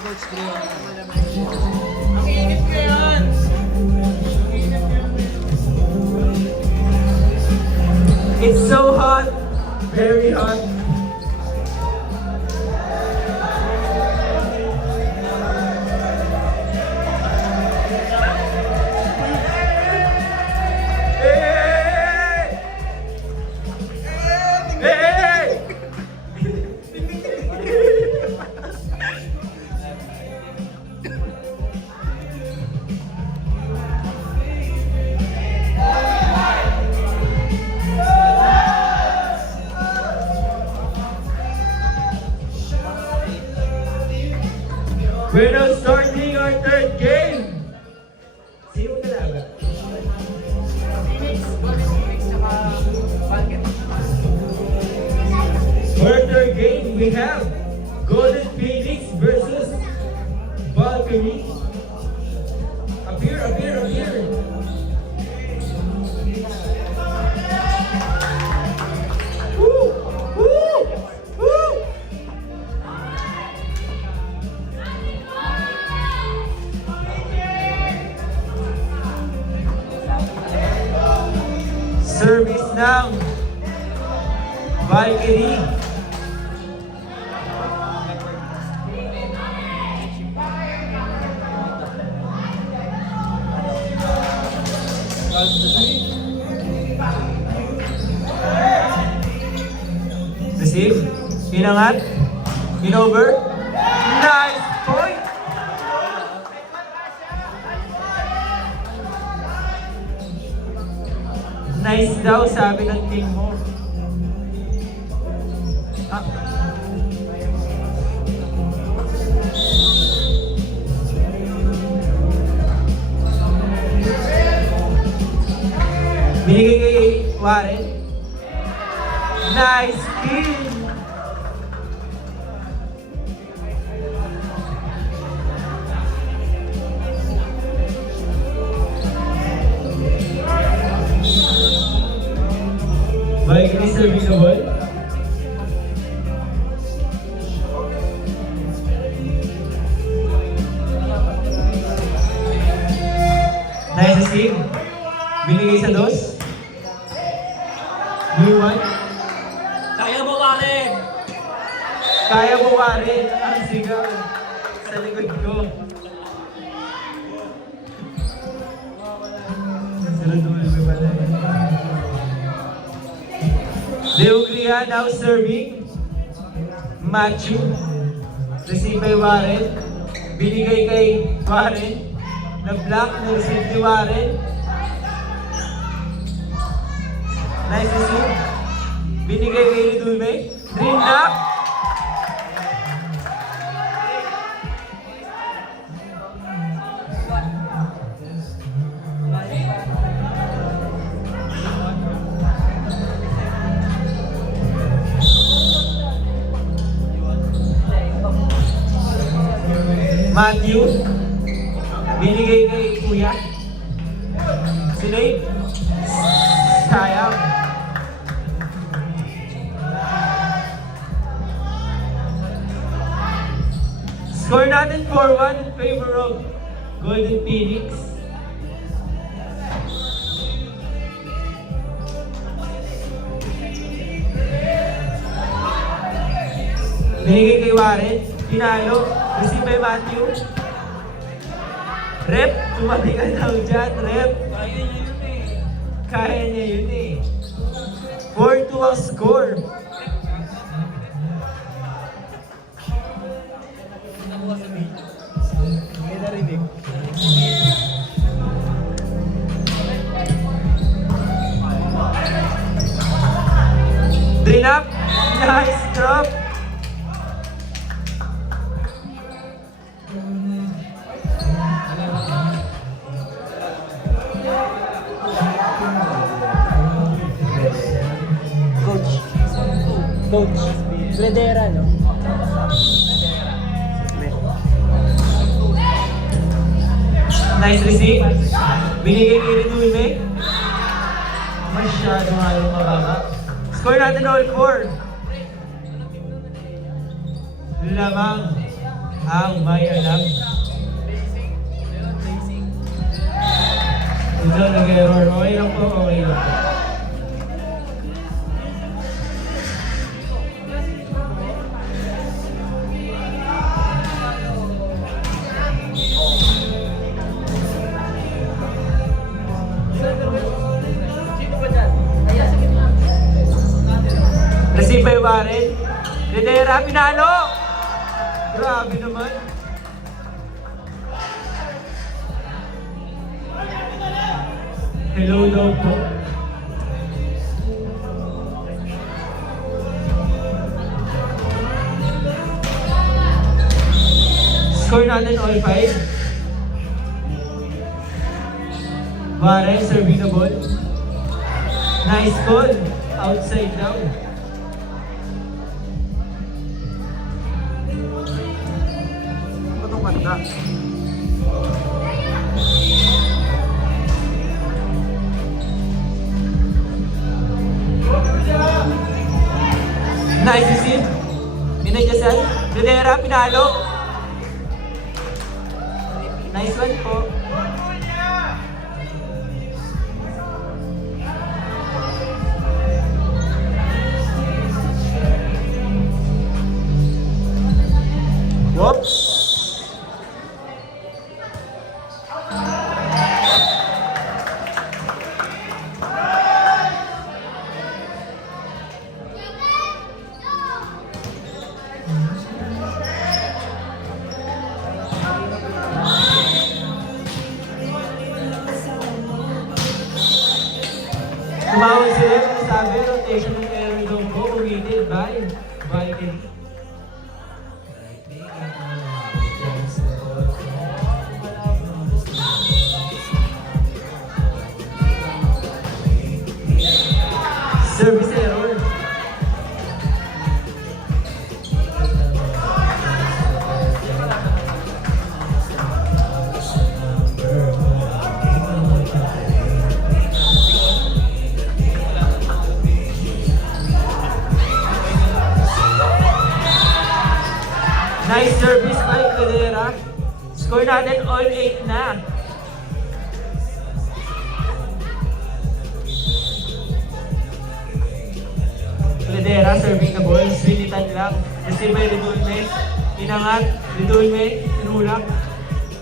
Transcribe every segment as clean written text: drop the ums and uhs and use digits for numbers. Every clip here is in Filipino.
Coach Drio. Ang init ko yan! It's so hot, very hot. We're now starting our third game. Sino kalaban? For our third game, we have Golden Phoenix versus Balcony. Appear. Woo! Service ng Valkyrie. Receive. Inangat. Inover. Nice point! Nice daw, sabi ng team mo. Ah. Binigay kay Warren. Nice kill! Baik, ini serving the ball. Nice save. Binigay sa dos. Blue one. Kaya mo, Warren! Kaya mo Warren ang sigaw sa likod ko. Sunod mo yung pala. Leogria now serving. Matthew. Receive by Warren. Binigay kay Warren. Na-block na receive ni Warren. Nice receive. Binigay kay Lidulme. Dream knock. Matthew, binigay kay Kuya. Sinave. Sayang. Score natin 4-1 in favor of Golden Phoenix. Binigay kay Warren. Pinalo. Receive by Matthew. Rep, tumabi ka daw dyan, Rep. Kaya niya yun eh. 4-2 ang score. Drain up. Nice drop. Coach. Fredera, no? Nice receive. Binigay kay Ridulme. Masyado ayaw mababa. Score natin all 4. Lamang. ang may alam. Ito, nag-error. Okay lang po, okay lang po. Sino ba dyan? Ayan, sige na. Receive by Warren. Redera, pinalo! Grabe naman. Hello daw po. Score natin all 5. Warren, serving the ball. Nice call. Outside daw. Patong kanta. Nice receive. Pinadyasan. Redera, pinalo. Nice one po. Whoops. Tumawag sila yung sabi, rotation ng error zone ko, umitin by Viking. Service error. Nice service by Calera. Score natin all 8 na. Calera serving the ball. Silitan lang. Receive by Redulme. Inangat. Redulme. Inulak.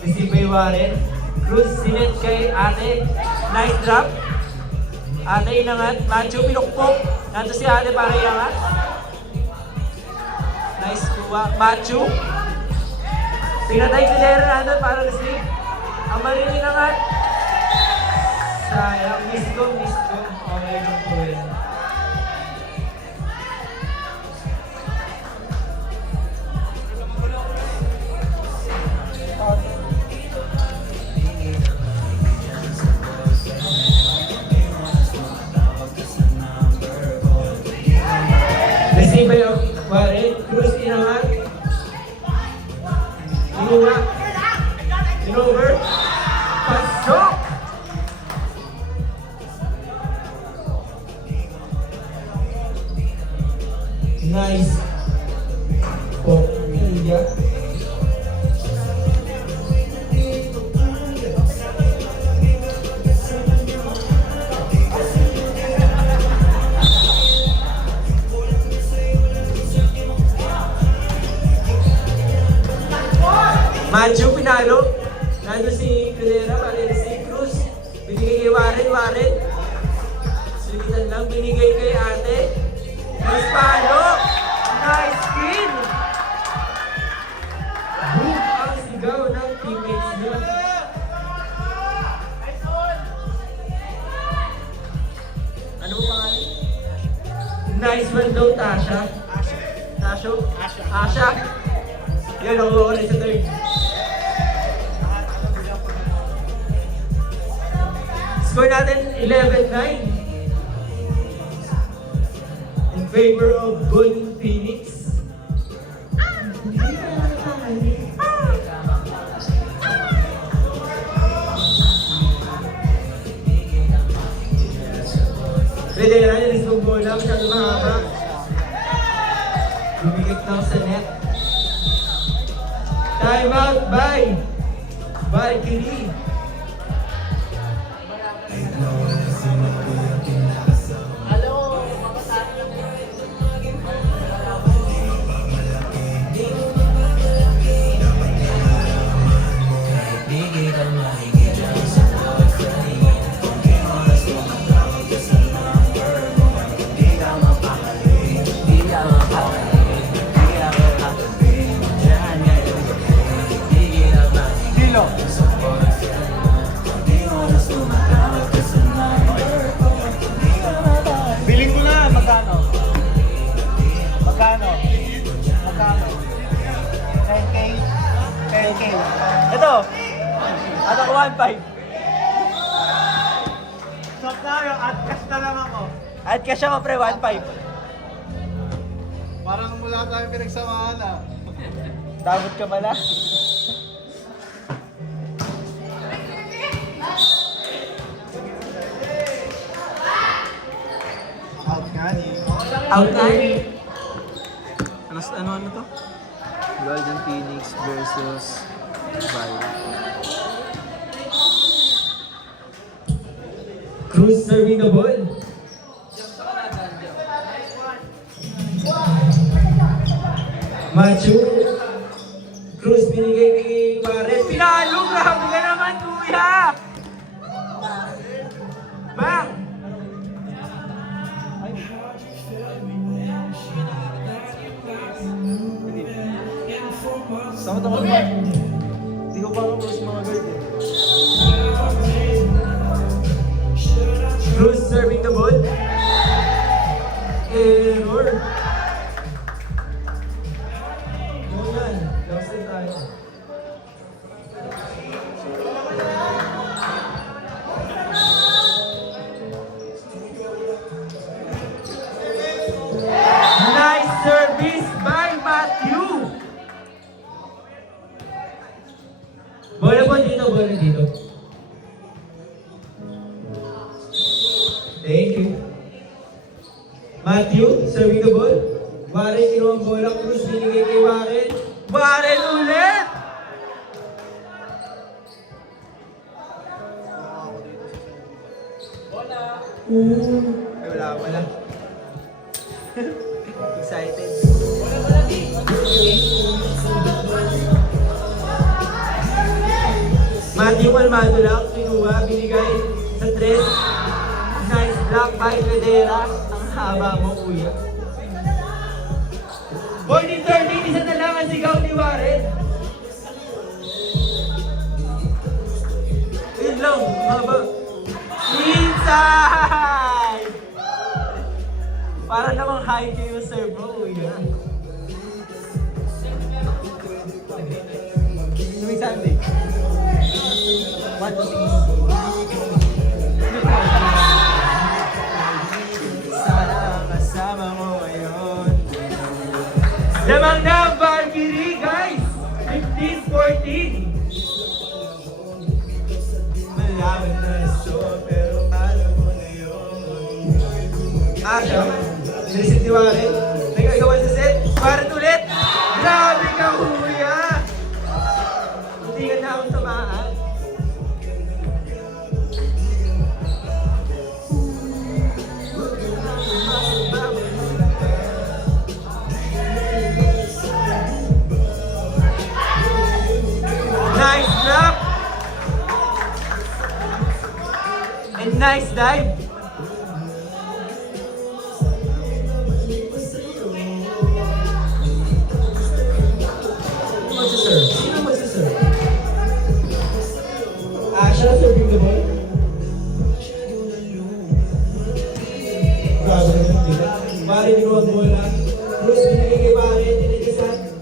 Receive by Warren. Cruz sinet kay Ate. Nice drop. Ate inangat. Macho pinukpok. Nanto si Ate para iangat. Nice kuha. Machu. Pinatay si Lera nandun para receive. Ang mali ninangat. Sayang. Miss ko. Okay lang po yun. Receive by Warren. Cruz inangat. Inuwa. Inover. Pasok! Nice. Oh, iya. Macho pinalo. Nandun si Calera, pala si Cruz. Binigay kay Warren. Silitan lang, binigay kay Ate. Nice palo! Nice kill! Boom! Ang sigaw ng teammates niya. Ano mo pangalan? Nice one daw, Tasha. Asha. Yan, nakuha ko na sa third. Score natin 11-9 in favor of Golden Phoenix. Redera, nilis kong bola, masyado mahaba. Bumigit lang sa net. Time out by Valkyrie. Hello, papasano lang yun. Kilo. Biling ko na, magkano? Magkano? Magkano? 10K? 10K. Ito! Ano ko 1.5? Stop tayo, at cash na lang ako. At cash ako pre, 1.5. Parang wala tayong pinagsamahan ah. Dagot ka pala. Out nga eh. Out na. Ano to? Golden Phoenix versus Bayo. Cruz serving the ball. Machu. Cruz binigay kay Barret. Pinalo! Grabe ka naman, kuya! Bang! Sama to ba? Hindi ko parang close mga guard eh. Cruz serving the ball. Error. No yan. Lost it tayo. Nice service by Matthew. Bola po dito, bola dito. Thank you. Matthew, serving the ball. Warren, kinuha ang bola. Cruz, binigay kay Warren. Warren ulit! Ay, wala. Excited. Matthew Palmado lang, kinuha, binigay sa tres. Nice block by Pedera. Ang haba mo, kuya. 14-13, isa na lang ang sigaw ni Warren. Yun lang, haba. Inside! Para namang high kayo serve mo, kuya. Louis Sandy. 1-6. Sana kasama mo ngayon. Lamang na ang Valkyrie, guys! 15-14. Malaman na so, pero alam mo na yun. Siya. Nilisip ni Warren. Nagkagawa sa set. Warren ulit! Grabe ka, kuya! Hindi ka na akong tamaan. Nice drop! And nice dive! Magsaserve? Sino magsaserve? Siya serving the ball? Grabe na yung tila. Pare, binuwag bola. Cruz, binigay kay Pare, tinikisan.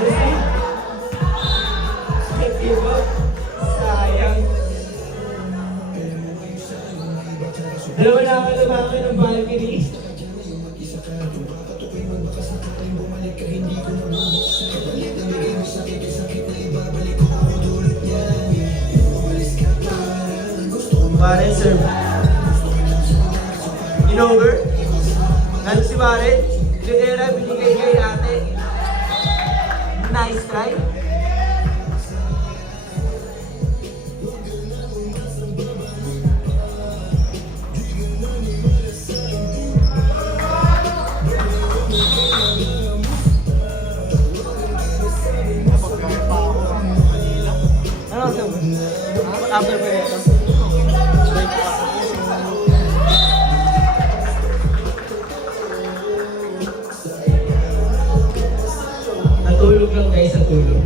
Receive. Can't give up. Sayang. Dalawa na ang alamangan ng Valkyrie. Warren serve. In-over. Nalo si Warren. Pedera binigay kay ate. Nice try. Upper pa ito. Natulog lang guys, natulog.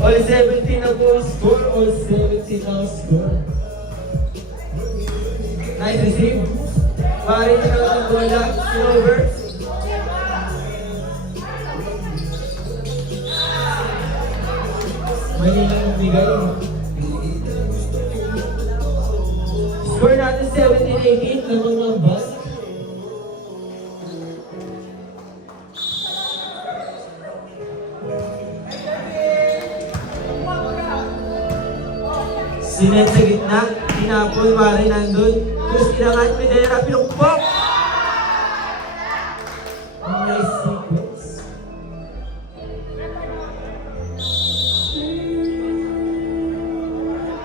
All 17 na po ang score. All 17 na ang score. Nice receive. Pari na lang ang bola. Over. Mali lang ang bigay. Score natin 17-18. Lamang ng bus. Sinet sa gitna, tinapon, Mari nandun. Cruz kinangat, Medera, pinukpok! Nice sequence.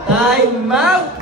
Time out!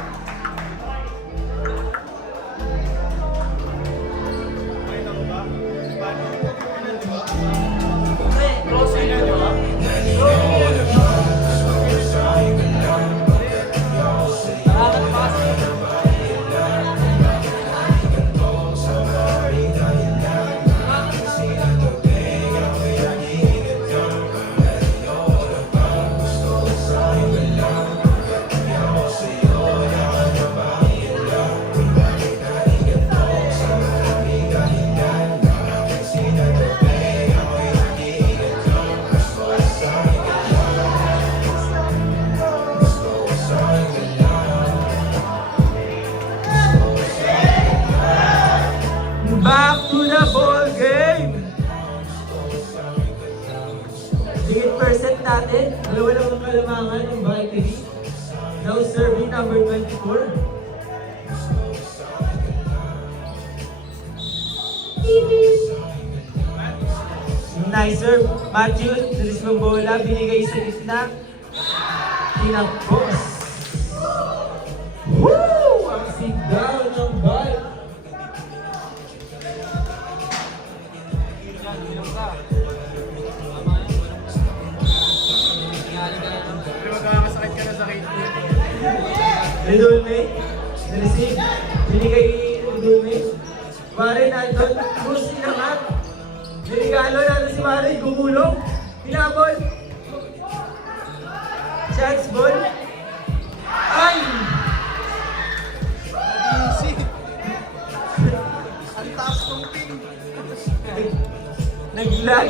Back to the ball game! Tingin percent natin, dalawa lang ang kalamangan ng Valkyrie. Now serving number 24. Nice serve. Matthew, nilis ng bola, binigay sa gitna. Tinapos. Woo! Ang sigaw ng ball. Magkakasakit ka na sa kidney. Redolme, na-receive, binigay Redolme. Mare nandun, Cruz inangat. Binigalo natin si Mare, gumulong. Pinabol. Chance ball. Ay! Easy. Ang taas ng ping. Nag-lag.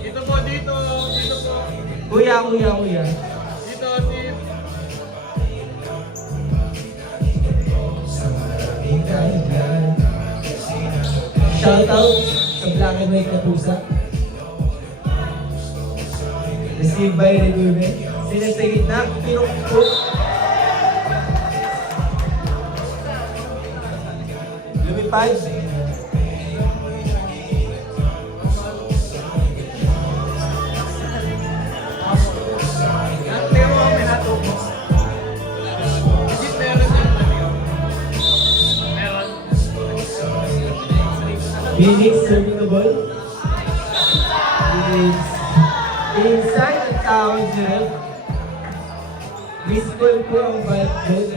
Dito po, dito. Dito po. Kuya. Dito, Steve. Shoutout sa Black and White na pusa. Received by Redulme. Sinet sa gitna, pinukpok. Lumipad. Ang pero ang minato mo. Hindi meron yung meron. Phoenix serving the ball. Phoenix inside ang tawag si Ref. Miss ball po ang ball ball.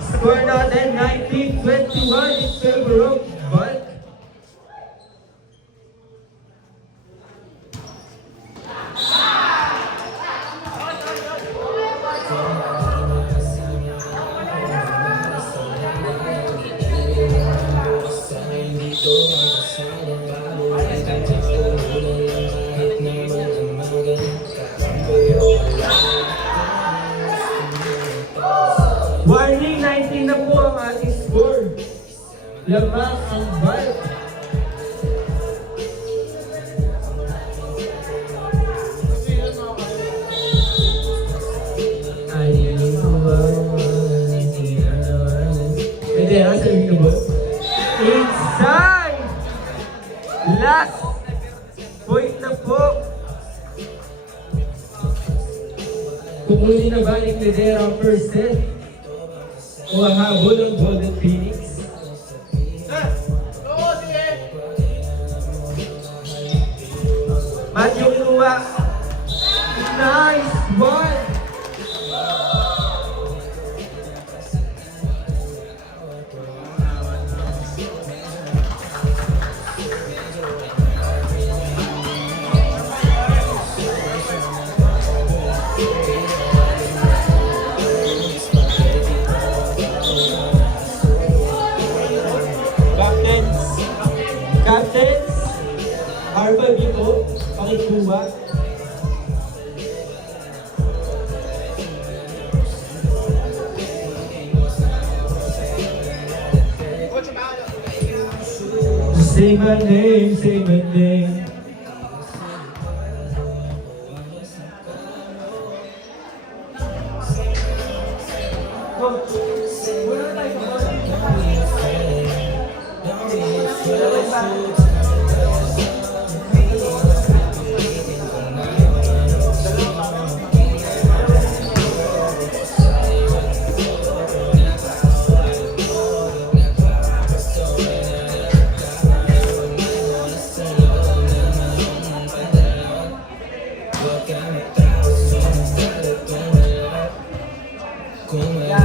Score natin 19-21 in favor of Bulk. Warning, 19 na po ang ating score. Lamang ang Bulk. Medera, serving the ball. Inside! Last point na po. Pumuli na ba ni Medera ang first set? O ang habol ng Golden Phoenix? At yung kinuha, nice one! Captains, Harvard niyo po, pakikuha. Say my name, say my name. Kuya.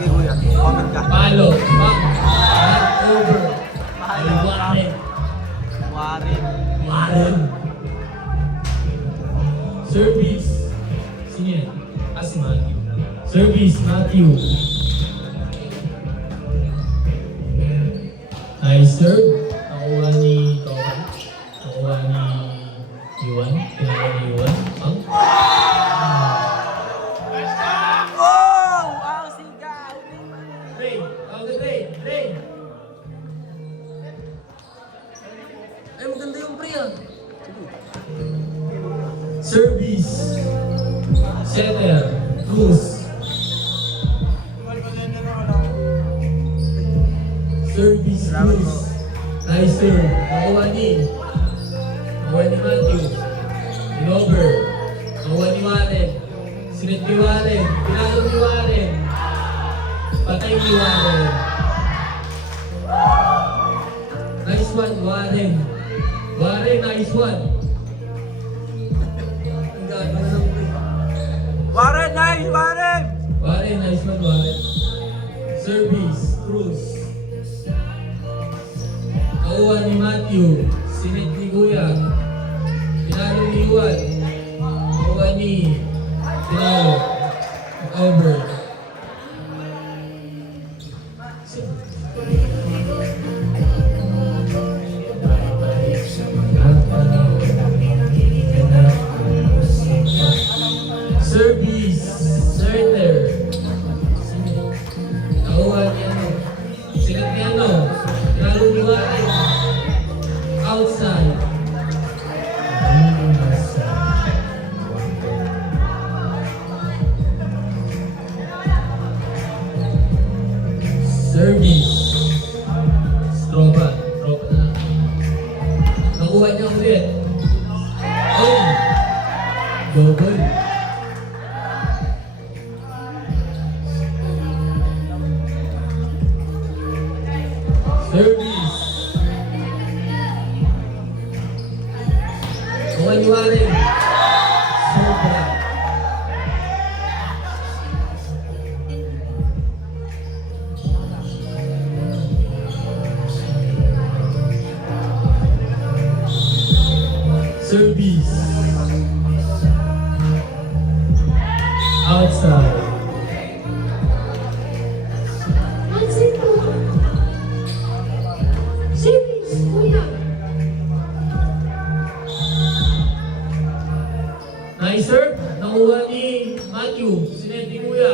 Okay, kuya. Comment ka. Palo. Over. Mahalo. Warren. Warren. Warren. Service, Matthew. Nice serve. Nakuha ni Tokan. Nakuha ni Iwan. Pinaka ni Iwan. Ang Oh! Ang sigaw! Ray. Out the Ray. Ray. Ay, maganda yung pre ah. Service. Setter. Cruz. Service. Cruz. Nice serve. Nakuha ni Matthew. Inover. Nakuha ni Warren. Sinet ni Warren. Pinalo ni Warren. Patay ni Warren. Nice one, Warren. Warren, nice one. Ang gagawin ng pre. Warren, nice! Warren! Warren, nice one, Warren. Service, Cruz. Nakuha ni Matthew. Sinet ni Kuya. Pinalo ni Iwan. Nakuha ni Pinalo. Over. Service, Serter. Nakuha ni ano. Sinet ni ano. Pinalo ni Warren. Outside. Service. Tropa. Tropa na. Nakuha niya ulit. Oh. Double. Service. Nakuha ni Warren. Sobra. Service. Outside. Pansin po. Service, kuya. Nice serve. Nakuha ni Matthew. Sinet ni Kuya.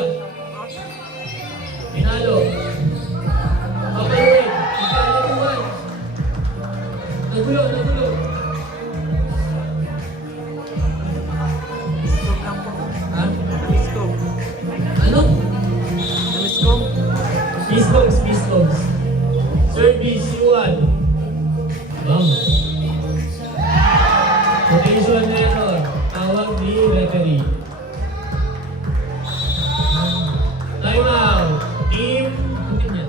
Pinalo. Papaluin. Ipalaluan. Nagulo. Ha? Ano? Miscoms. Service, Iwan. Bang. Rotation error. Tawag ni referee. Time out. Team, ano yan?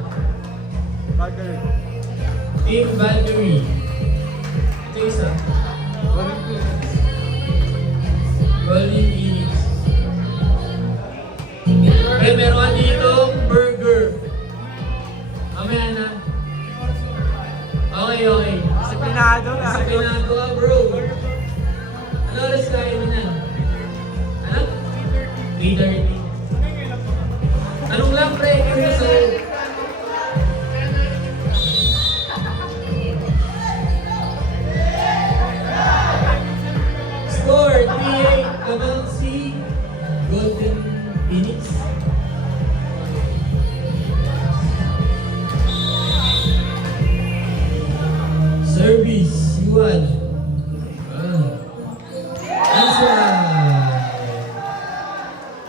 Team Valkyrie. Ito isa. Golden Phoenix. Okay, meron dito burger. Mamaya na. Okay. Disiplinado na. Disiplinado ka, bro. Ano oras kayo mo na? Ano? 3:30. Anong lang, pre? Kaya na sa'yo. Score 3-8 abang si Golden Phoenix. Service, Yuan.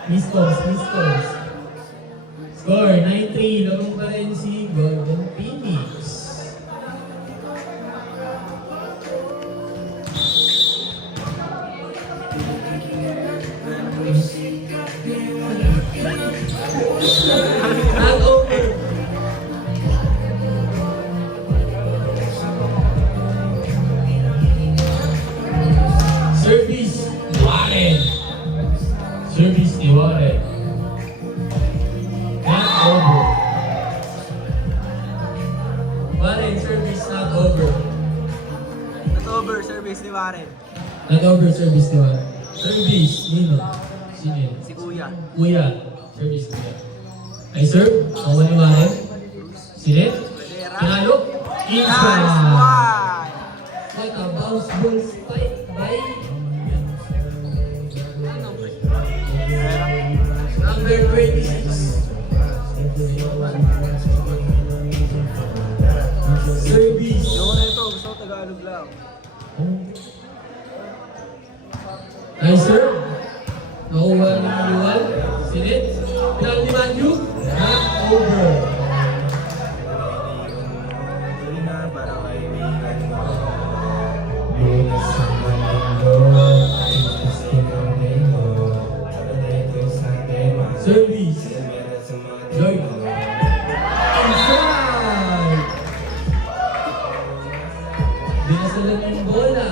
Miscos. Score 9-3. Larong pa rin si Golden Phoenix. Not over. Service, Warren. Service ni Warren. Not over. Warren, service not over. Not over, service ni Warren. Not over, service ni Warren. Service, Nino. Sino yun? Si Kuya. Kuya. Service kuya. Ay serve. Nakuha ni Warren. Sinet. Pinalo. Nice Inside. one! What a bounce ball spike by number 26. Service. Yung na ito, gusto ko Tagalog lang. Nice serve. Nakuha ni Yuan. Sinet. Pinalo ni Manju. Knock over. Service. Lloyd. Inside. Binasalan yung bola.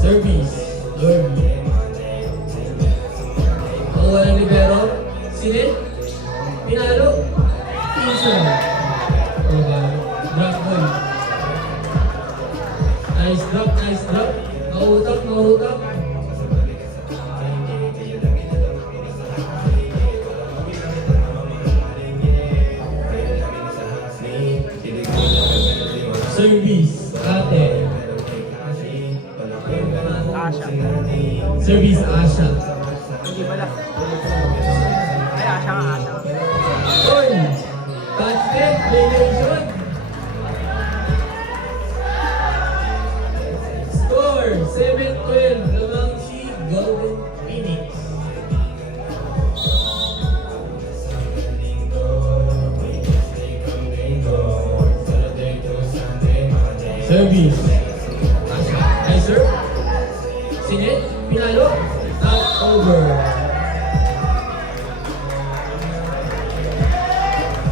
Service. Lloyd. Nakuha ng libero. Sinet. Pinalo. Inside. Drop ball. Nice drop, nice drop. Mahutak, mahutak. Service, ate. Asha. Service, Asha. Hindi pala. Ay, Asha nga, Asha. Oy! Basket, violation. Score, 7-12. Lamang si Golden Phoenix. Service. Nice serve. Sinet, pinalo. Knock over.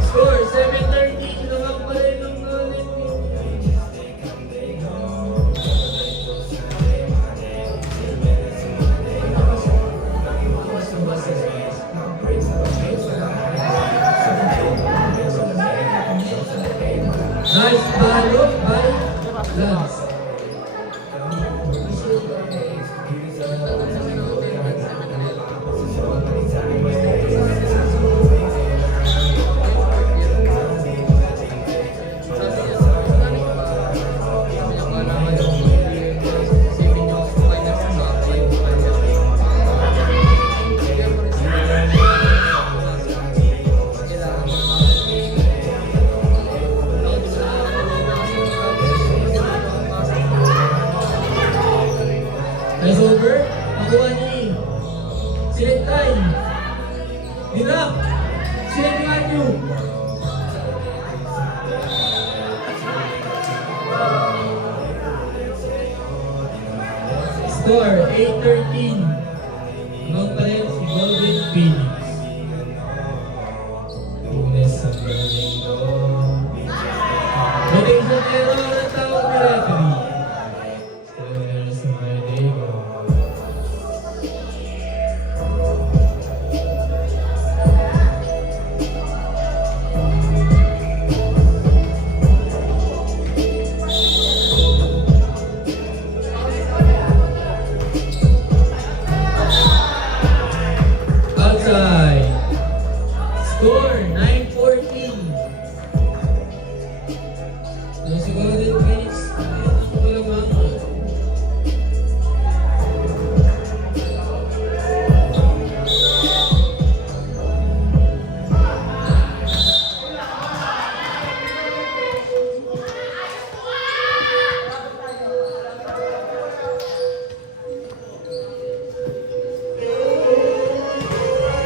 Score, 7-13. Lamang pa rin ng Golden Phoenix. Nice ballot by Lance. Nice over. Nakuha ni Sinetay. Dinap. Sinet Matthew. Score 8-13. Among pa rin si Golden Phoenix. Rotation error ang tawag ni referee. Outside. Score 9-14. Yung si Golden Phoenix, ito lamang.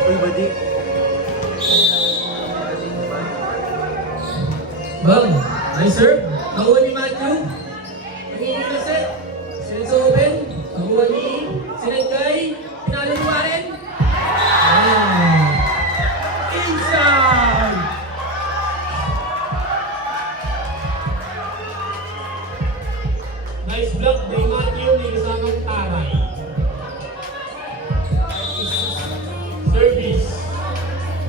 Uy, badi. Bang, nice serve. Nakuha ni Matthew. Nangingi na set. Sinet sa open. Nakuha ni Sinetay. Pinalo ni Warren. Inside! Nice block by Matthew ni kasamang Taray. Service.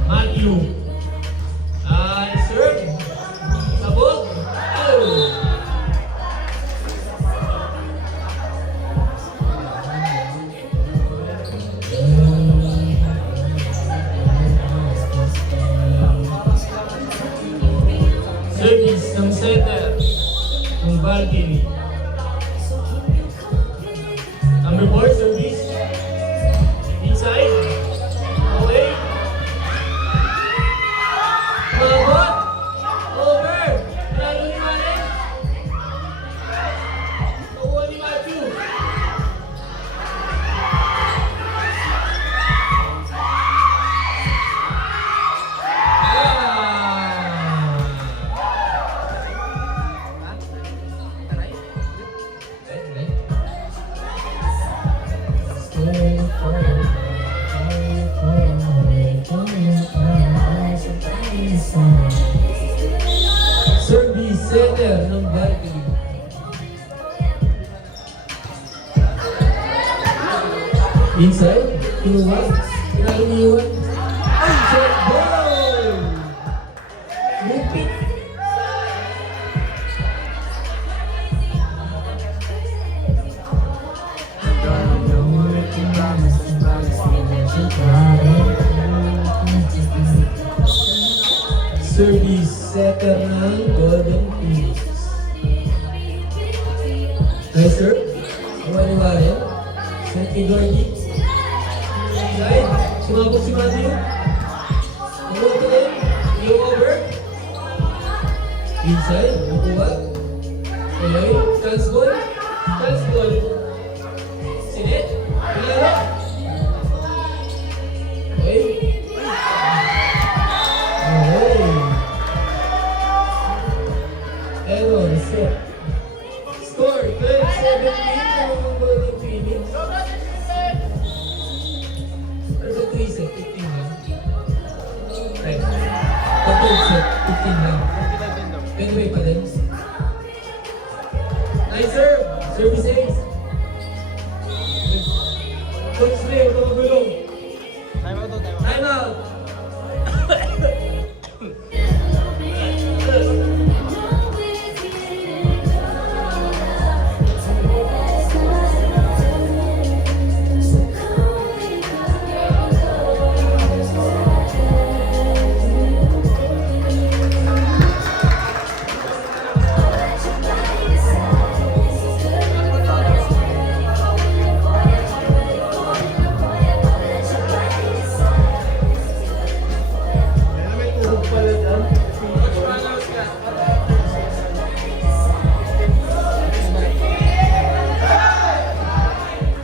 Matthew. Serve. Sabot. Oh. Kiri. Number 4, service. Inside. Away. Mabot. Over. Pinalo ni Mare. Nakuha ni Matthew. Service center ng Valkyrie. Inside, inuwan, pinag-iwan. Set ball! Lupit! Service setter ng Golden Phoenix. Nice serve. Awali Warren. Set ni Gordy. Inside. Sumabog si Matthew. Nakuha ko din. Yung over. Inside. Nakuha. Okay. Chance ball. Chance ball. Sinet. Pinalo. Okay. Error, set. Score, 12-17 ang Golden Phoenix. Pero sa 3 set, 15 lang. Right. Sa 3 set, 15 lang. 25 pa din. Nice serve. Service ace. Coach Ray, ito magulong. Time out. Time out.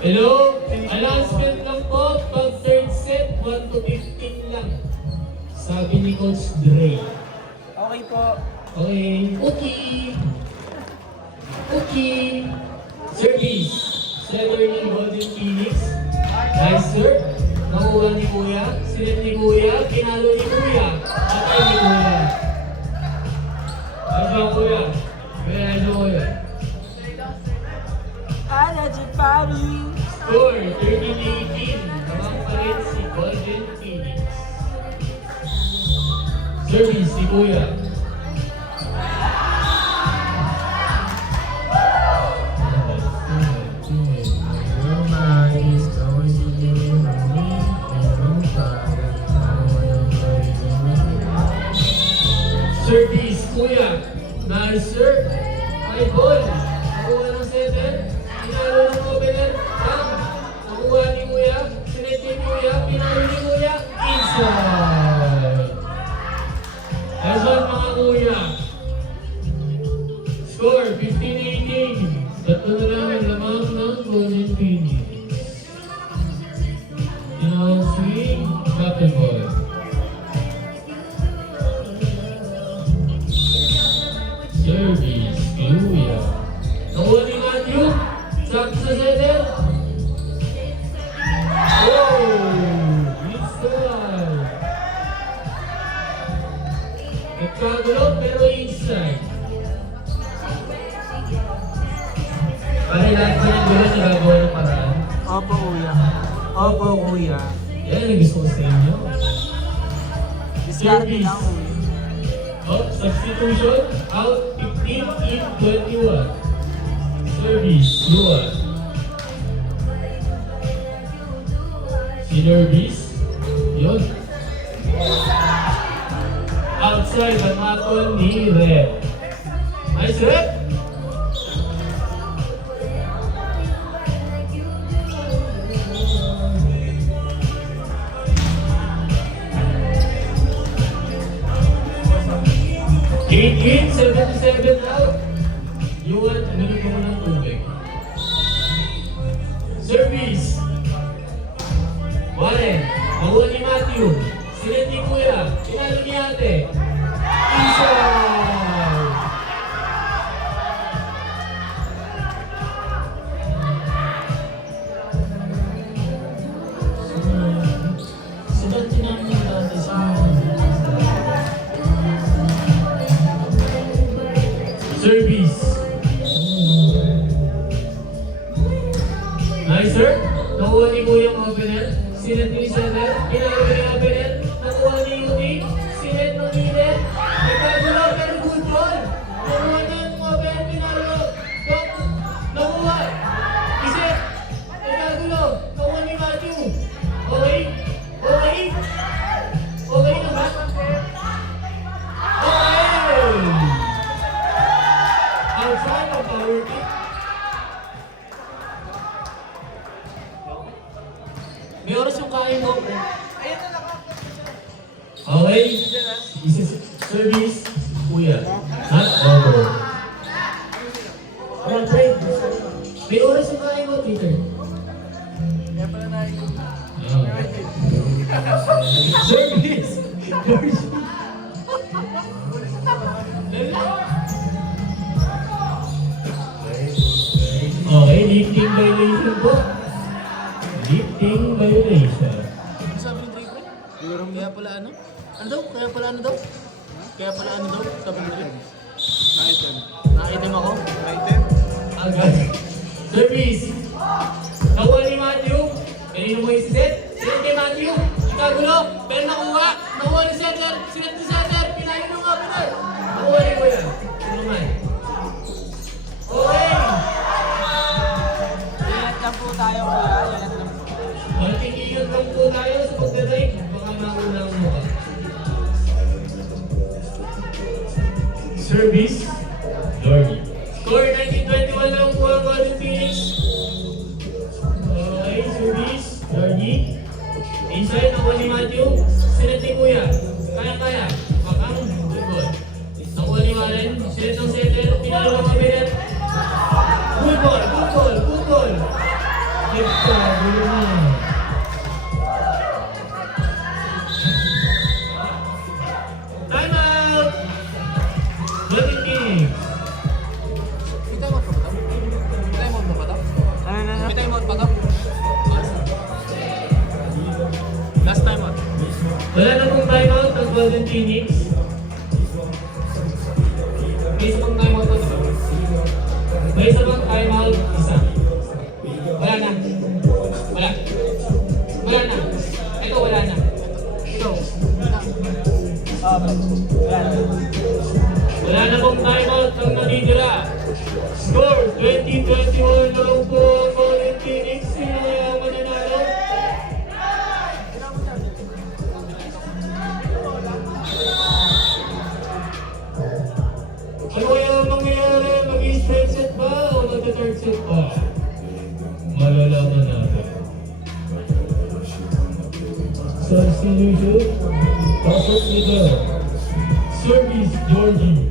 Hello? Announcement lang po, pag third set, 1 to 15 lang. Sabi ni Coach Dre. Okay po. Okay. Okay. Service. Setter ng Golden Phoenix. Nice serve. Nakuha ni Kuya. Sinet ni Kuya. Pinalo ni Kuya. Patay ni Kuya. Nice lang Kuya. Nice lang Kuya. Score, 13-18. Namang pa rin si Golden Phoenix. Service si Kuya. Service, Kuya. Nice serve. May ball. Nakuha ng setter. Pinalo ng opener. Bang. Nakuha ni Kuya. Sinet ni Kuya. Pinalo ni Kuya. Inside. Nice one mga Kuya. Score, 15-18. Tatlo na lang ang lamang ng Golden Phoenix. Now swing. Captain ball. Service, Kuya. Nakuha ni Matthew. Sakto sa setter. Oh! Inside. Nagkagulo pero inside. Pare lahat pa ng gulo nagagawa ng paraan. Opo, kuya. Opo, kuya. Yan ang gusto ko sa inyo. Diskarte Service. lang, kuya. Oh, substitution, out 15 in 21. Service, Luan. Sinervis, yun. Outside ang matol ni Red. Nice Red. 8-8, 77 out. Yuan, uminom mo ng tubig. Service. Warren, nakuha ni Matthew. Sinet ni Kuya, pinalo ni Ate. Isa! Sinet namin yung dati sa service. Nice, sir. Nakuha ni Kuya ang opener. Sinet ni Center. Pinalo ni opener. Nakuha ni Yuni. Sinet ng leader. Nagkagulo pero good ball. Nakuha ng opener. Pinalo. Nakuha. Iset. Nagkagulo. Nakuha ni Matthew. Okay. Okay. Okay na ba? Okay. Outside of power kick. May oras yung kain mo, pre. Okay. Isa service, Kuya. At over. Ayan, pre. May oras yung kain mo, Peter. Service. Okay, lifting violation po. Lifting violation. Sabi ng Drake, kaya pala ano? Ano daw? Kaya pala ano daw? Kaya pala ano daw? Sabi ng Drake. Na-item. Na-item ako? Na-item? Agad. Service. Nakuha ni Matthew. Kanino mo yung set? Set kay Matthew. Ikagulo. Pero nakuha. Nakuha ni Setter. Sinet ni Setter. Pinayin ng opener. Nakuha ni Kuya. Sino man? Okay. Ingat lang po tayo, kuya. Ingat lang po. Magkikiyot lang po tayo sa pagdadrive. Baka makulang mo ka. Service. Lordy. Score 19-21 lang po ang Golden Phoenix. Okay, service. Lordy. Inside ako ni Matthew. Sinet ni Kuya. Kaya-kaya. Bakang good ball. Nakuha ni Warren. Sinet ng Setter. Pinalo ng Kabinet. Good ball. Good ball. Good ball. Good ball. Good ball. Time out! Golden Phoenix. May time out pa ba daw? May time out pa ba daw? May time out pa daw? Last time out. Wala na pong time out ang Golden Phoenix. May isa pang time out pa daw. May isa bang time out? Isa. Wala na. Wala. Wala na. Ito wala na. Ito. Wala na pong time out ang natitira. Score 20-21 lang po ang Golden Phoenix. Sino kaya ang mananalo? Ano kaya ang mangyayari? Mag-straight set ba o mag-third set pa? Malalaman natin. Substitution. Pasok nito. Service, Georgie.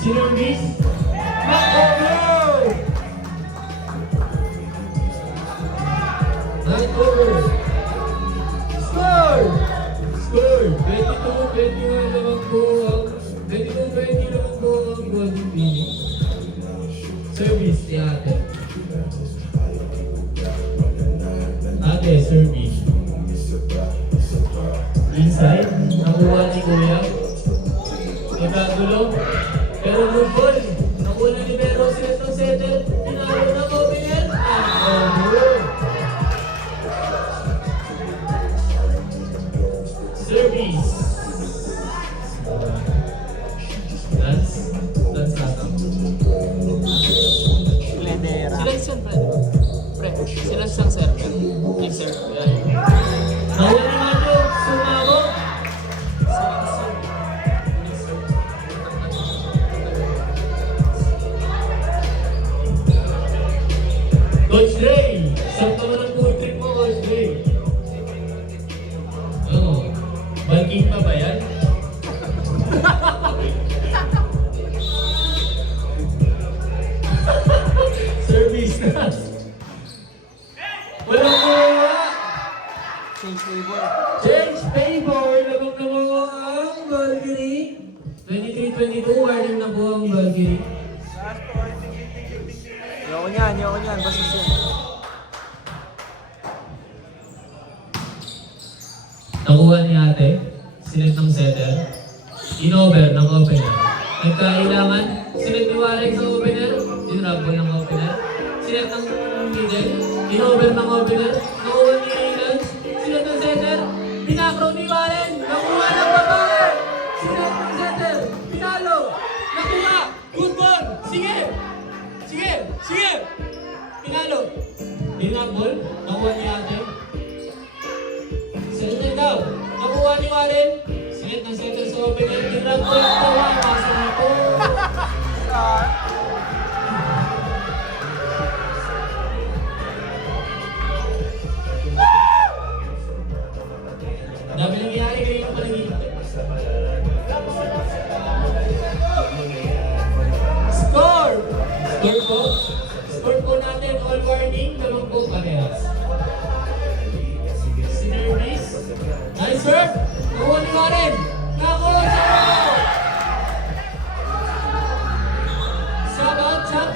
Service. Back-over! Night over. Score! Score! 22-21 naman po ang 22-20 naman po ang Golden Phoenix. Service ni Ate. Ate, service. Inside, nakuha ni Kuya. Nagkagulo. Pero good ball. Nakuha na ni Pero Sinet ng Setter. Pinalo ng opener. Service. That's atang. Ledera. Silang siyang pre. Pre, silang siyang circle. Like circle. Nakuha ni Matthew. Sumabo. Coach Dre, saan ka man ang food trip mo, Coach Dre? Ano? Banking pa ba yan? Change favor. Change favor. Labang-labang mo ang Valkyrie. 23-22. Warning na po ang Valkyrie. Ayoko niyan. Basta siya. Nakuha ni ate. Sinet ng setter. In-over ng opener. Nagkailangan. Sinet ni Warren sa opener. In-rubble ng opener. Sinet ng middle. In-over ng opener. Nakuha ni Ailans. Sinet ng setter. Pinakro ni Warren. Nakuha ng babae. Sinet ng setter. Pinalo. Nakuha. Good ball. Sige. Pinalo. Pinakball. Nakuha ni ate. Sinet daw. Nakuha ni Warren. Sinet ng setter sa opener. Pinakball. Nakuha. Masa na po. Dami nangyayari, ganyan ang panaginip. Score! Score po natin, all warning, dalawang po parehas. Sinervis. Nice serve! Nakuha ni Warren! Nakuha sa ball! Sabat, sab!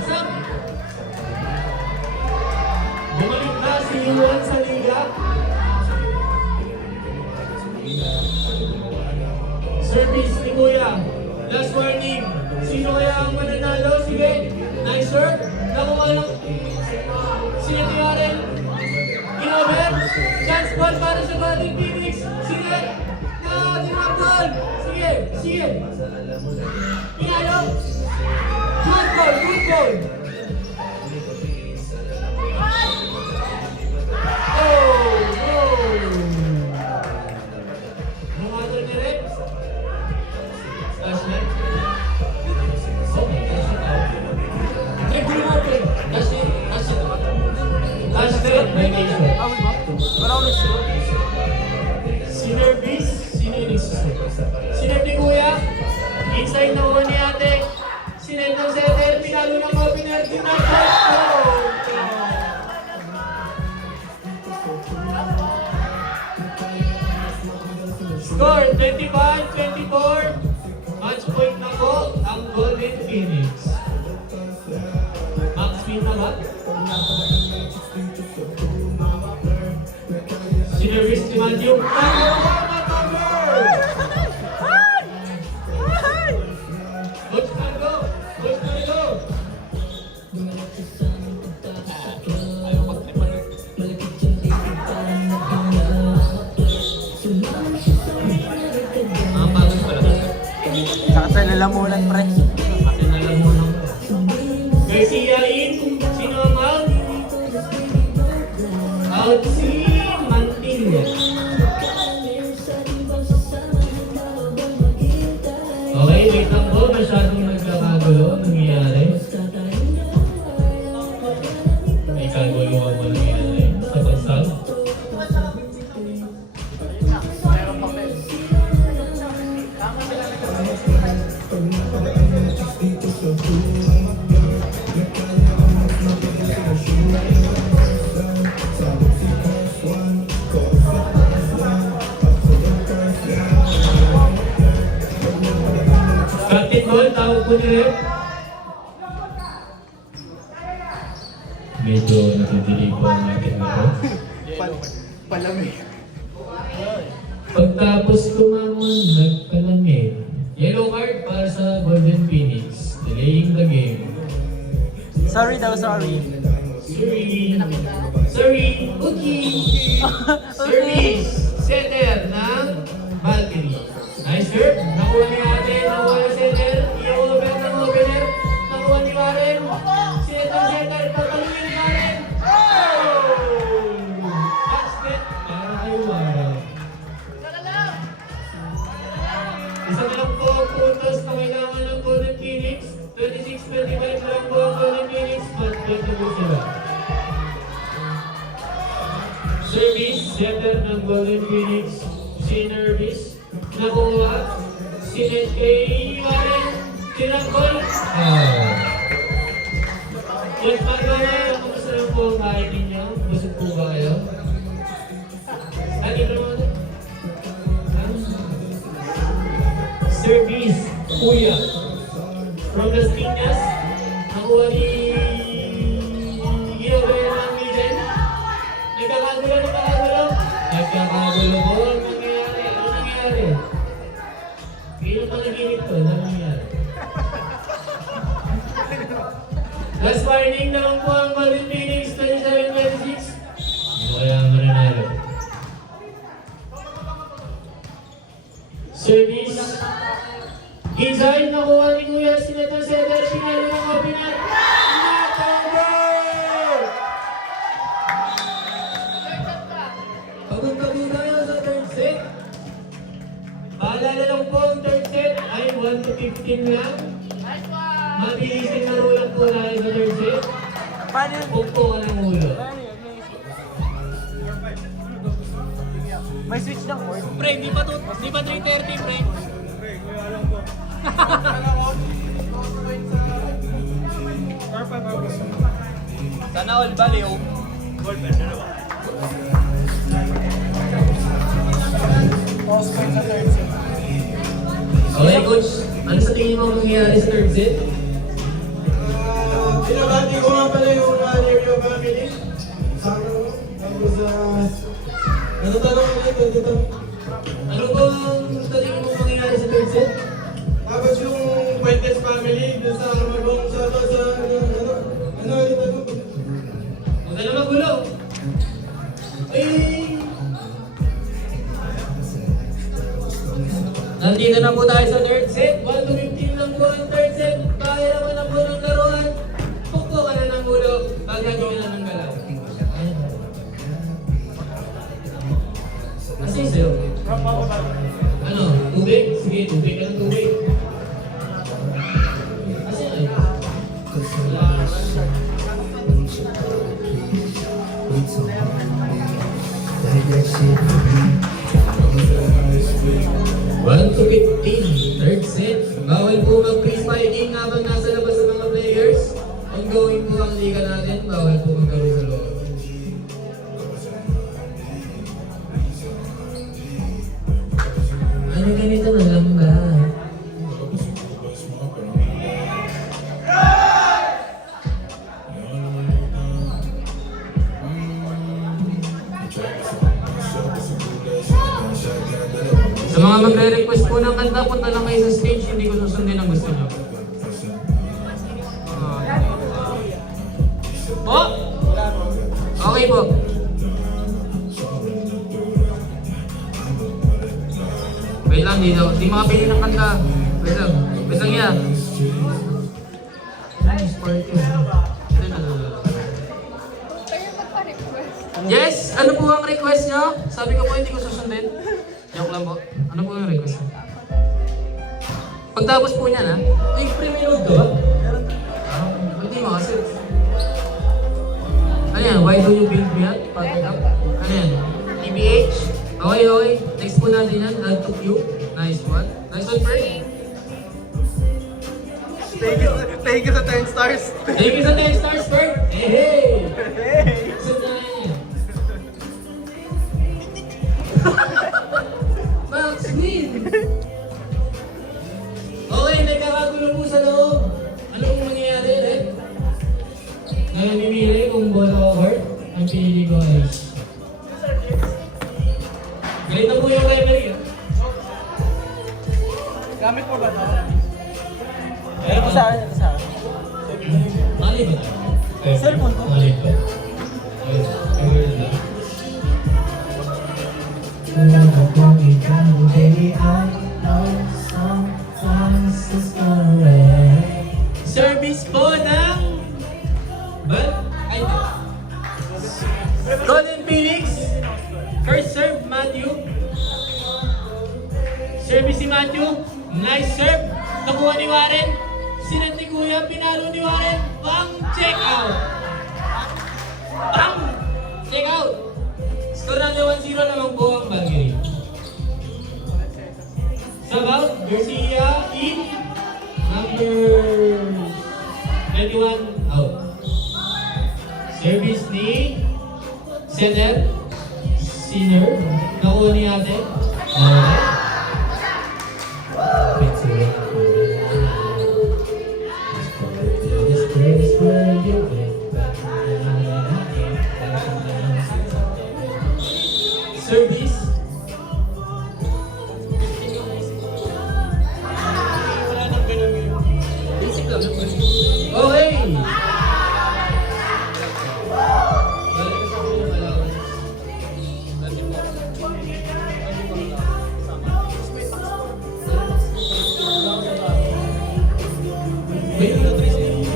Bumalik na si Juan sa liga. Service ni Kuya. Last warning. Sino kaya ang mananalo? Sige. Nice serve. Nakuha lang. Sino ni Warren? In-over. Chance ball para sa Golden Phoenix. Sige. Tinapal. Sige. Pinalo. Good goal. Oh, no. Bumatol ni Rex. Flashlight. Okay, flashlight out. Check mo natin. Flashlight, may game. Sinervis. Sino yung nagsusunod? Sinerv ni Kuya. Inside na uwan ni ate. Sinerv ng setter. Pinalo ng opener. Tinapos. Score 25-24. Match point na po ang Golden Phoenix. Max win na ba? Sinervis ni Matthew. Coach Margo. Ang pagod pala. Saka sa lalamunan, pre. Atin na lang muna. Garcia in. Sino ang out? Out si Mantilla. Okay, wait lang po. Masyadong nagkakagulo. Anong nangyayari? May kagulo ang nangyayari sa pagsal. Captain Ball, tawag po ni Rep. Medyo natitilig po ang ating ito. Palamig. Pagtapos kumangon, nagpalamig. Yellow card para sa Golden Phoenix. Delaying the game. Sorry. Sorry. Service. Setter ng Valkyrie. Nice serve. Nakuha ni ate. Nakuha ni setter. I-over ng opener. Nakuha ni Warren. Setter. Pagkalunin ni Warren. Oh! That's it. Para kayo Warren. Isa na lang po ang puntos na kailangan ng Golden Phoenix. 26-25 lang po ang Golden Phoenix. Match na po sila. Service, setter ng Golden Phoenix. Sinervis. Nakuha. Sinet kay Warren. Tinangkol. Yes, Margo, kamusta lang po ang kain ninyo? Busog po ba kayo? Dali pa naman. Service, Kuya. From Las Piñas, nakuha ni Gilbert ng Miguel. Nagkakagulo. Nagkakagulo po. Ano nangyayari? Ano nangyayari? Kailan pa naginip to? Ano nangyayari? Last warning naman po ang Golden Phoenix 27-26. Ano kaya ang mananalo? Service. Inside, nakuha ni Kuya Sineto Ceder. Pinalo ng opener. Pagod-pagod tayo sa third set. Paalala lang po ang third set ay 1 to 15 lang. Mabilisin na lang po tayo sa third set. Pukpo ka ng ulo. May switch ng cord. Pre, di pa 3:30, pre. Sana all baliw. Gold bell, dalawa. Pause point sa third set. Okay, coach. Ano sa tingin mo mangyayari sa third set? Pinabati ko nga pala yung Lereo family. Sabi ko, tapos natatanong ko lang dito. Ano ba ang sa tingin mo mangyayari sa third set? Tapos yung Fuentes family, dun sa Armagong sa ulit ako. Huwag ka na magulo. Ay! Nandito na po tayo sa third set. 1 to 15 lang po ang third set. Kaya naman na po ng laruan. Pukpo ka na ng ulo. Bagay ka na ng galaw. Kasi sa'yo. Ano? Tubig? Sige, tubig ka ng tubig. Kasi ay. Wala. 1 to 15, third set. Bawal po mag-freeze fighting habang nasa labas sa mga players. Ongoing po ang liga natin, bawal po magkaroon sa loob. Ano ganito na lang ba? Sa mga magre-request po ng kanta, punta lang kayo sa stage, hindi ko susundin ang gusto nyo. Po? Okay po. Wait lang, di makapili ng kanta. Wait lang yan. Yes, ano po ang request nyo? Sabi ko po hindi ko susundin. Joke lang po. Ano po yung request nyo? Pagtapos po niyan ha? Ay, pre-reload ka ba? Hindi mo kasi. Ano yan? Why do you build me up? Ano yan? TBH? Okay. Next po natin yan. That took you. Nice one. Nice one, Frank. Thank you sa 10 stars. Thank you sa 10 stars, Frank. Hey! Sanayin niya. Max win! Okay, nagkakagulo po sa loob. Ano pong mangyayari, Red? Ngayon mimili kung bola o heart. Ang pinili ko ay... Ganito po yung referee. Gamit mo ba ito? Pero Sa akin. mali ba? Cellphone ko. Mali ba? Service po ng Golden Phoenix. First serve, Matthew. Service si Matthew. Nice serve. Nakuha ni Warren. Sinat ni Kuya. Pinalo ni Warren. Bang! Check out! Bang! Check out! Score na 1-0 naman po ang Valkyrie. Sabaw, Garcia in. Number 21 out. Service ni Center. Senior. nakuha ni ate. Okay. Service. Okay. Wait, ano tracing?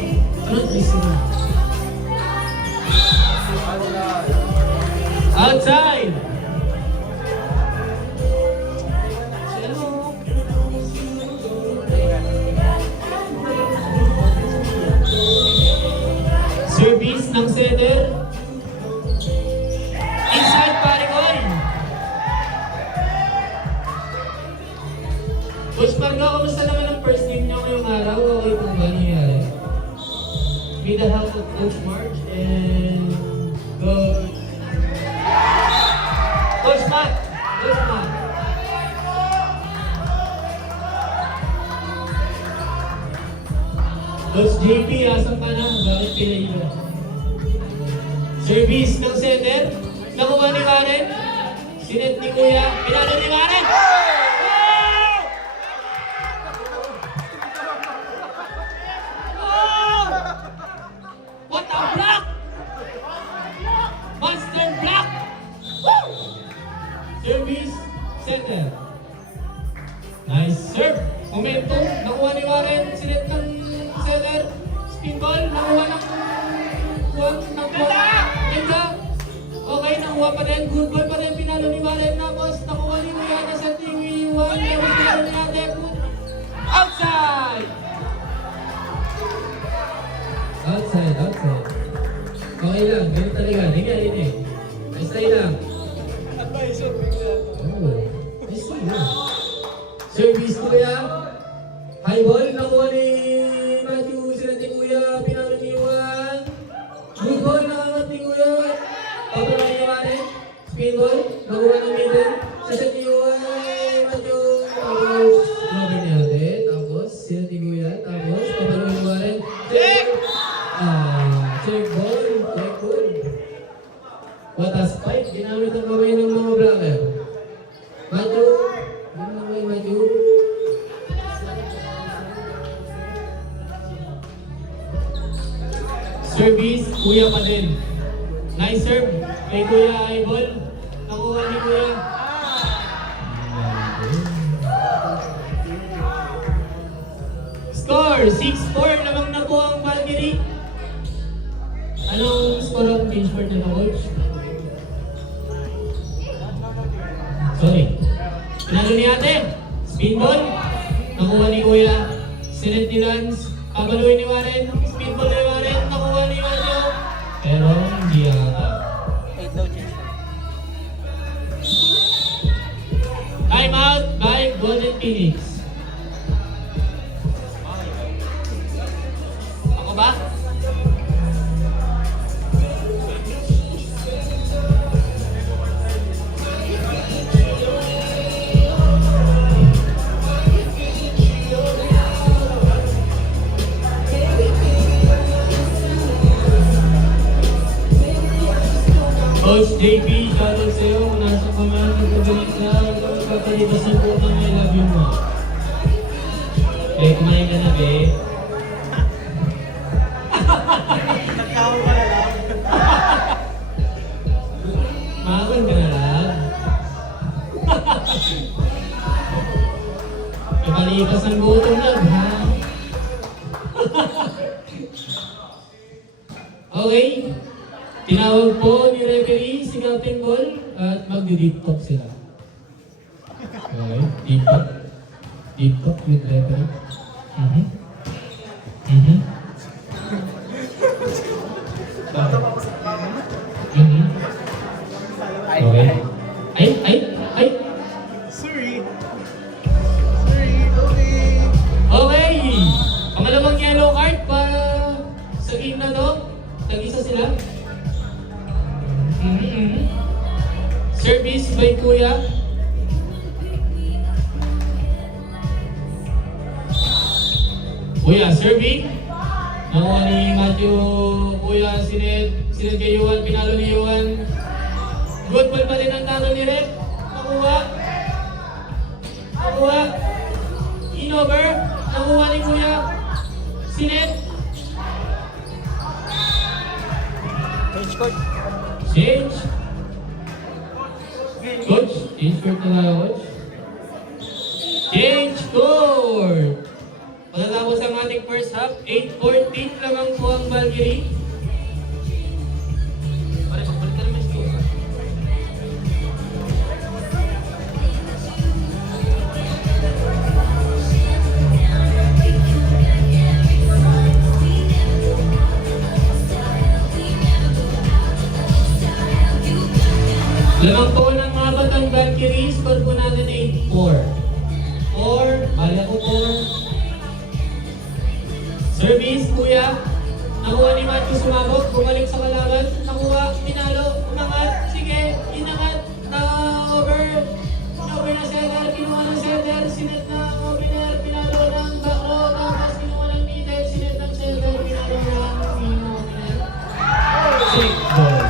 Outside. Service ng setter. Inside Parigoy. Coach Margo, kamusta naman ang first game niyo ngayong araw? Okay po ba nangyari? With the help of Coach March and Coach Matt. Coach Matt. Coach JP, asan ka na? Bakit pinaiba? Service ng setter. Nakuha ni Karen. Sinet ni Kuya. Pinalo ni Karen. What a block! Monster block! Service setter. Nice serve. Momentum. Nakuha ni Warren. Sinet ng setter. Spin ball. Nakuha ng Ganda. Okay, nakuha pa rin. Good ball pa rin. Pinalo ni Warren. Tapos nakuha ni Kuya na sa TV1. Tapos pinalo ni Ate. Outside! Outside. Okay lang. Ganun talaga. Hindi. Stay lang. Oh. Nice lang. Service Kuya. High ball. Nakuha ni Matthew. Sila ni Kuya. Pinalo ni Juan. Good ball. Nakangat ni Kuya. Pabala ni Juan. Spin ball. Nakuha ng middle. Sila ni Juan. Matthew. Tapos Robin ni Ate. Tapos sila ni Kuya. Tapos pabala ni Juan. Check! Check ball. What a spike. Ginamit ang kamay ng mga brother. Matthew. Matthew. Service, Kuya pa din. Nice serve. Kay Kuya Aibol. Nakuha ni Kuya. Score, 6-4. Namang nakuha ang Valkyrie. Anong score ang bench board na coach? Sorry. Pinalo ni Ate. Spin ball. Nakuha ni Kuya. Sinet ni Lance. Pabaluin ni Warren. Spin ball ni Warren. Nakuha ni Matthew. Pero hindi ata. Time out by Golden Phoenix. Ako ba? Coach JP, shoutout sa'yo. Kung nasa command, nagpabalik na. Kapalibasan po kami, I love you mo. Eh, kumain ka na, be. Nagkawal ka na lang. Makan ka na lang. Kapalipas ang gutom lang, ha? Okay. Tinawag po ni referee si Captain Ball at magdi-deep talk sila. Okay, deep talk. Deep talk with referee. Okay. Ay! Sorry. Okay. Okay! Pangalawang yellow card para sa game na to. Tag-isa sila. Service by Kuya. Kuya, serving. Nakuha ni Matthew. Kuya, Sinet kay Yuan. Pinalo ni Yuan. Good ball pa rin ang talo ni Rep. Nakuha. In-over. Nakuha ni Kuya. Sinet. Change. Coach, change court na tayo, coach. Change court. Matatapos ang ating first half, 8:14 lamang po ang Valkyrie. Pare, pagbalik ka naman score. Lamang po ng mga batang Valkyrie, score po natin 8-4. 4, bali ako 4. Service, Kuya. Nakuha ni Matthew sumabog, bumalik sa kalaban. Nakuha, pinalo, umangat. Sige, inangat. Na-over. Na-over na center, kinuha ng center. Sinet na opener, pinalo ng back row. Tapos kinuha ng middle, sinet ng center, pinalo ng opener. Sick ball.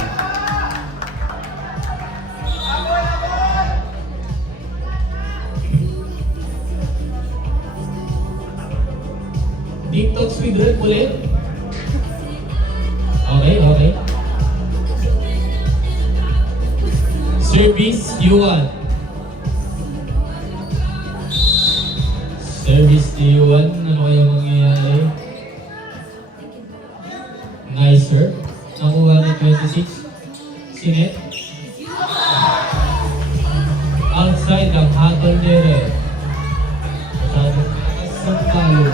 Deep talks with Red ulit. Okay. Service, Yuan. Service ni Yuan. Ano kaya mangyayari? Nice serve. Nakuha ni 26. Sinet. Outside ang hatol ni Red. Masyadong atas ang palo.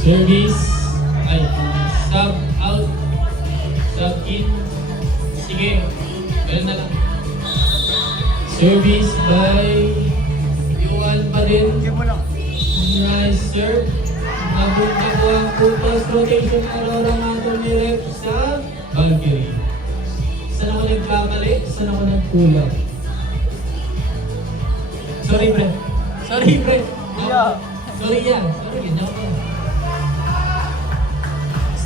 Service, ay, sub out, sub in, sige, ganun na lang. Service by Yuan pa din. Nice serve. Nabunta po ang putos rotation ng Aurora Mato ni Rep sa Valkyrie. Saan ako nagkamali? Saan ako nagkulang? Sorry, pre. Sorry, yan.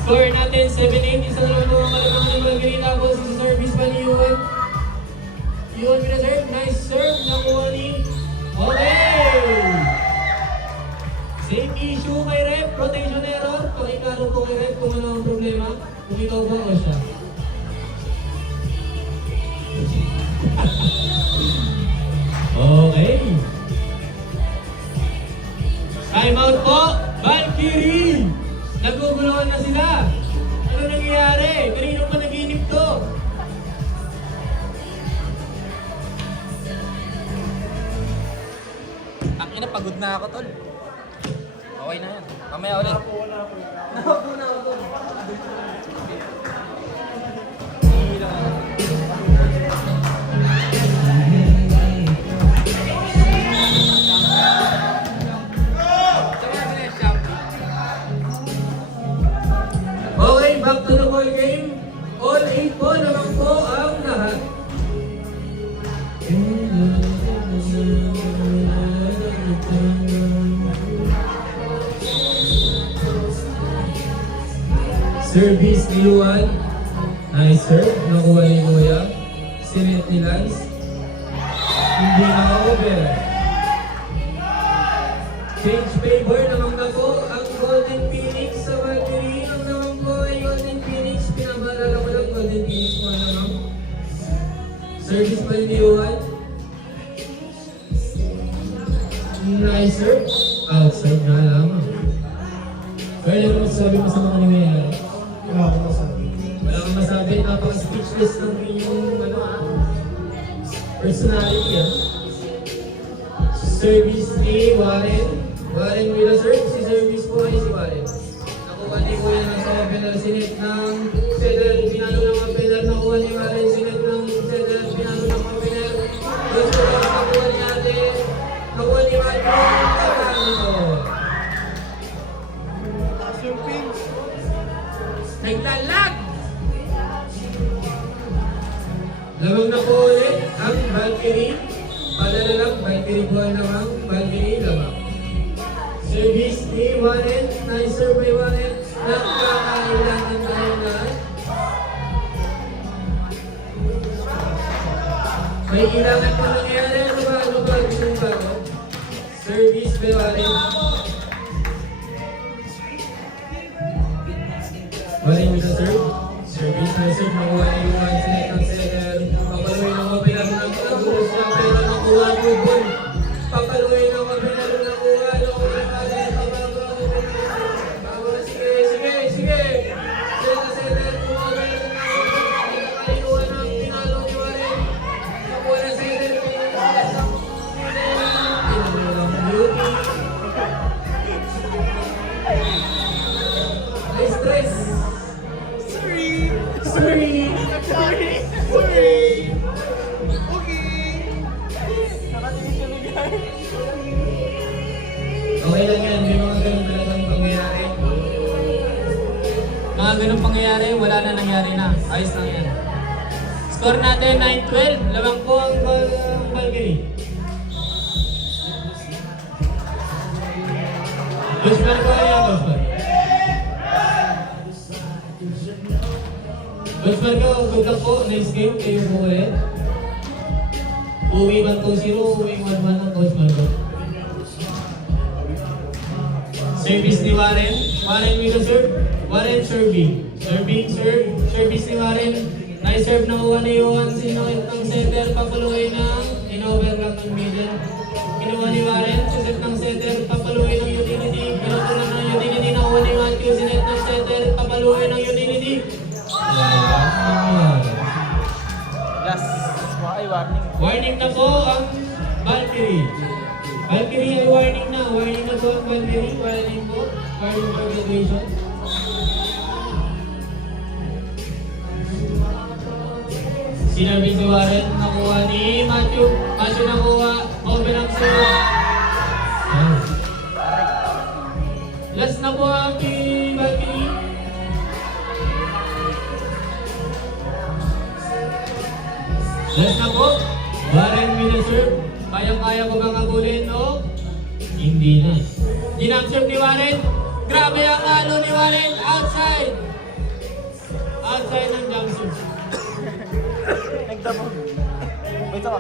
Score natin 7-8, isang lang po ang malamang ng Valkyrie. Tapos sa service pa ni Yuan. Yuan with a serve, nice serve, nakuha ni. Okay! Same issue kay Rep, rotation error. Pakiklaro po kay Rep kung ano ang problema. Kung ikaw ba o siya. Okay. Time out po, Valkyrie! Naguguluhan na sila. Ano nangyayari? Kanino pa nag-iinip to? Ina, pagod na ako, tol. Okay na yan. Mamaya ulit. Napo na ako, tol. Okay, back to the ball game. All 8 po naman po ang lahat. Service ni Yuan. Nice serve. Nakuha ni Kuya. Sinet ni Lance. Hindi na over. Change favor naman na po ang Golden Phoenix sa Valkyrie. Ang naman po ay Golden Phoenix. Pinabalala ko lang Golden Phoenix mo naman. Service pa ni Yuan. Nice serve. Outside na lamang. Kaya ano masasabi mo sa mga nangyayari? Wala akong masabi. Wala kang masabi, napaka-speechless ng inyong personality. Service ni Warren. Warren with a serve. Si service po ay si Warren. Nakuha ni Kuya ng sa opener. Sinet ng Feder. Pinalo ng opener. Nakuha ni Warren. Sinet ng Feder. Pinalo ng opener. Gusto ko nakuha ni ate. Nakuha ni Warren. Pagkaan nito. Taas yung pins. Naglalag! Lamang na po ulit ang Valkyrie. Padala lang, Valkyrie po ang lamang. Valkyrie lamang. Service ni Warren. Nice serve by Warren. Nakakailangan tayo na. May kailangan pa nangyari. Ano ba? Gusto mo ba ako? Service by Warren. Warren with the serve. Service na serve. Nakuha na yung one select ang second. Papaluin ang mapilaro ng pagkagulos na pero nakuha ko po. Papaluin ang mapilaro ng kuha. Nakuha na rin. Sige. Sila na center. Kuha na rin. Nakalinuha ng pinalo ni Warren. Nakuha na center. Beauty. Ay, stress. Sorry. Okay lang yan, may mga ganun talagang pangyayari. Mga ganun pangyayari, wala na nangyari na. Ayos lang yan. Score natin 9-12. Lamang po ang Valkyrie. Guzman ko yan, Guzman. Guzman ko, good luck po. Next game, kayo po ulit. Uwi 1-2-0, uwi 1-1 ang Guzman ko. Service ni Warren. Warren with the serve. Warren serving. Serve. Service ni Warren. Nice serve na kuha ni Johan. Sinakit ng center. Papaluin ng in-overlap ng middle. Kinuha ni Warren. Sinet ng center. Papaluin ng utility. Pinutulan ng utility. Nakuha ni Matthew. Sinet ng center. Papaluin ng utility. Last. Ay, warning. Warning na po ang Valkyrie. Valkyrie ay warning na. Warning na po ang Valkyrie. Warning po. Warning for graduation. Sinabi si Warren. Nakuha ni Matthew. Matthew nakuha. Open ang serve. Last na po ang Valkyrie. Last na po. Warren with the serve. Kaya-kaya ko bang agulin, no? Hindi na. Ginang-serve ni Warren. Grabe ang ano ni Warren. Outside. Outside ng jump serve. Nagdabog. Wait ako.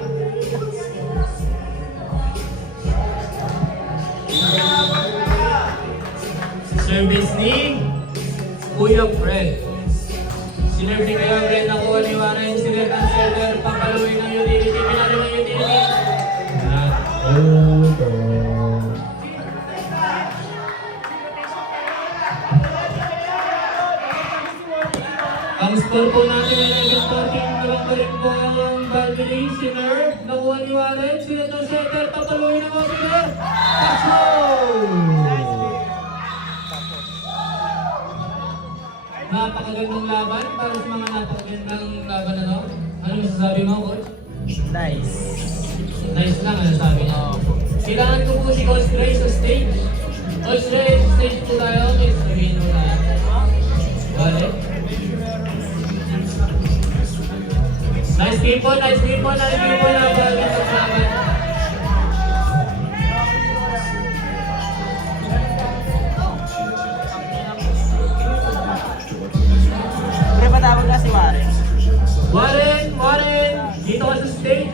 Service ni Kuya Fred. Sinerve ni Kuya Fred. Nakuha ni Warren. Sinerve ang server. Papaluin ng utility. Pinalo ng utility. Ang score po natin ay 11-14. Nalang pa rin po ang Valkyrie. Sinerve. Nakuha ni Warren. Sinerve ng server. Papaluin ng utility. Touchdown! Napakagandang laban para sa mga napakagandang laban ano? Ano masasabi mo, Coach? Nice. Nice lang ano sabi niya. Kailangan ko po si Coach Ray sa stage. Coach Ray, stage po tayo. Okay, sabihin mo tayo. Bale. Nice game po. Napakagandang laban. Pre, patawag na si Warren. Warren! Dito ka sa stage.